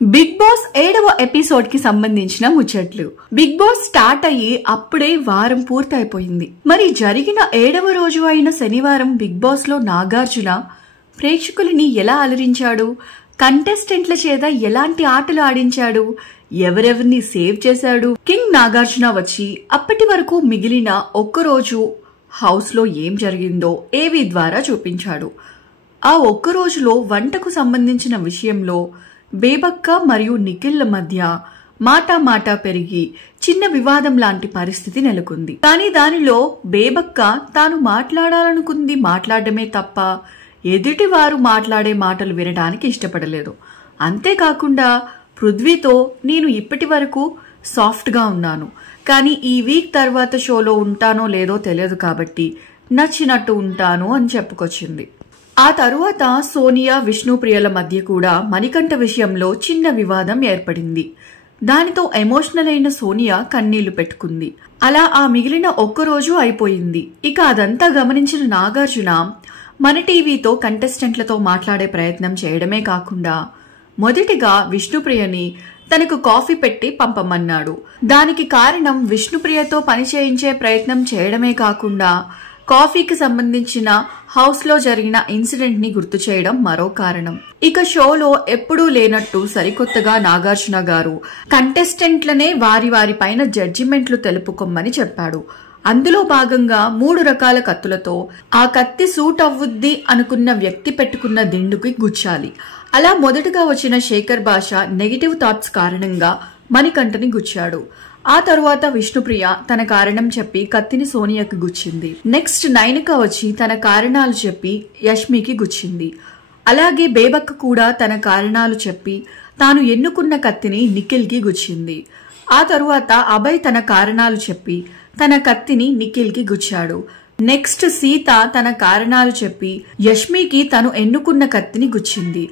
Big boss 7వ episode కి సంబంధించిన ముచ్చట్లు. బిగ్ బాస్ స్టార్ట్ అయ్యి అప్పుడే వారం పూర్తయిపోయింది. మరి జరిగిన 7వ రోజు అయిన శనివారం బిగ్ బాస్ లో నాగార్జున ప్రేక్షకులని ఎలా అలరించాడు, కంటెస్టెంట్ల చేత ఎలాంటి ఆటలు ఆడించాడు, ఎవరెవరిని సేవ్ చేశాడు, కింగ్ నాగార్జున వచ్చి అప్పటి వరకు మిగిలిన ఒక్కరోజు హౌస్ లో ఏం జరిగిందో ఏవి ద్వారా చూపించాడు. ఆ ఒక్క రోజులో వంటకు సంబంధించిన విషయంలో బేబక్క మరియు నిఖిల్ మధ్య మాటా పెరిగి చిన్న వివాదం లాంటి పరిస్థితి నెలకొంది. కానీ దానిలో బేబక్క తాను మాట్లాడాలనుకుంది మాట్లాడమే తప్ప ఎదుటి వారు మాట్లాడే మాటలు వినడానికి ఇష్టపడలేదు. అంతేకాకుండా పృథ్వీతో నేను ఇప్పటి వరకు సాఫ్ట్ గా ఉన్నాను, కానీ ఈ వీక్ తర్వాత షోలో ఉంటానో లేదో తెలియదు కాబట్టి నచ్చినట్టు ఉంటాను అని చెప్పుకొచ్చింది. ఆ తరువాత సోనియా విష్ణుప్రియల మధ్య కూడా మణికంఠ విషయంలో చిన్న వివాదం ఏర్పడింది. దానితో ఎమోషనల్ అయిన సోనియా కన్నీళ్లు పెట్టుకుంది. అలా ఆ మిగిలిన ఒక్కరోజు అయిపోయింది. ఇక అదంతా గమనించిన నాగార్జున మన టీవీతో కంటెస్టెంట్లతో మాట్లాడే ప్రయత్నం చేయడమే కాకుండా మొదటిగా విష్ణుప్రియని తనకు కాఫీ పెట్టి పంపమన్నాడు. దానికి కారణం విష్ణుప్రియతో పని చేయించే ప్రయత్నం చేయడమే కాకుండా కాఫీకి సంబంధించిన హౌస్ లో జరిగిన ఇన్సిడెంట్ ని గుర్తు చేయడం మరో కారణం. ఇక షోలో ఎప్పుడూ లేనట్టు సరికొత్తగా నాగార్జున గారు కంటెస్టెంట్లనే వారి పైన జడ్జిమెంట్లు తెలుపుకోమని చెప్పాడు. అందులో భాగంగా 3 రకాల కత్తులతో ఆ కత్తి సూట్ అవ్వుద్ది అనుకున్న వ్యక్తి పెట్టుకున్న దిండుకి గుచ్చాలి. అలా మొదటగా వచ్చిన శేఖర్ భాష నెగిటివ్ థాట్స్ కారణంగా మణికంఠని గుచ్చాడు. ఆ తరువాత విష్ణుప్రియ తన కారణం చెప్పి కత్తిని సోనియాకి గుచ్చింది. నెక్స్ట్ నైనిక వచ్చి తన కారణాలు చెప్పి యష్మికి గుచ్చింది. అలాగే బేబక్క కూడా తన కారణాలు చెప్పి తాను ఎన్నుకున్న కత్తిని నిఖిల్ కి గుచ్చింది. ఆ తరువాత అభయ్ తన కారణాలు చెప్పి తన కత్తిని నిఖిల్ కి గుచ్చాడు. నెక్స్ట్ సీత తన కారణాలు చెప్పి యష్మికి తను ఎన్నుకున్న కత్తిని గుచ్చింది.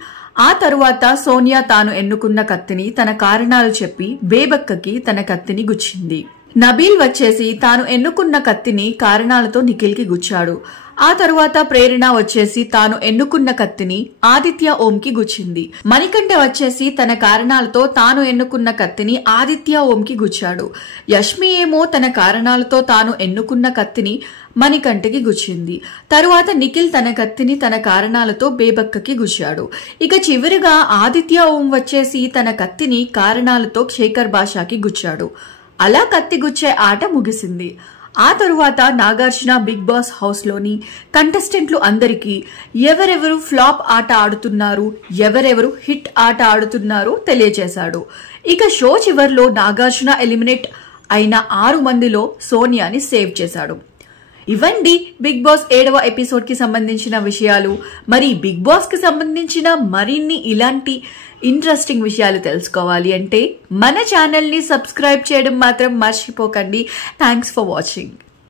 ఆ తరువాత సోనియా తాను ఎన్నుకున్న కత్తిని తన కారణాలు చెప్పి బేబక్కకి తన కత్తిని గుచ్చింది. నబీల్ వచ్చేసి తాను ఎన్నుకున్న కత్తిని కారణాలతో నిఖిల్ కి గుచ్చాడు. ఆ తరువాత ప్రేరణ వచ్చేసి తాను ఎన్నుకున్న కత్తిని ఆదిత్య ఓంకి గుచ్చింది. మణికంఠ వచ్చేసి తన కారణాలతో తాను ఎన్నుకున్న కత్తిని ఆదిత్య ఓంకి గుచ్చాడు. యష్మి ఏమో తన కారణాలతో తాను ఎన్నుకున్న కత్తిని మణికంఠకి గుచ్చింది. తరువాత నిఖిల్ తన కత్తిని తన కారణాలతో బేబక్కకి గుచ్చాడు. ఇక చివరిగా ఆదిత్య ఓం వచ్చేసి తన కత్తిని కారణాలతో శేఖర్ భాషకి గుచ్చాడు. అలా కత్తి గుచ్చే ఆట ముగిసింది. ఆ తరువాత నాగార్జున బిగ్ బాస్ హౌస్ లోని కంటెస్టెంట్లు అందరికీ ఎవరెవరు ఫ్లాప్ ఆట ఆడుతున్నారు, ఎవరెవరు హిట్ ఆట ఆడుతున్నారు తెలియజేశాడు. ఇక షో చివర్లో నాగార్జున ఎలిమినేట్ అయిన 6 మందిలో సోనియాని సేవ్ చేశాడు. ఇవండి బిగ్ బాస్ 7వ ఎపిసోడ్ కి సంబంధించిన విషయాలు. మరి బిగ్ బాస్ కి సంబంధించిన మరిన్ని ఇలాంటి ఇంట్రెస్టింగ్ విషయాలు తెలుసుకోవాలి అంటే మన ఛానల్ ని సబ్స్క్రైబ్ చేయడం మాత్రం మర్చిపోకండి. Thanks for watching.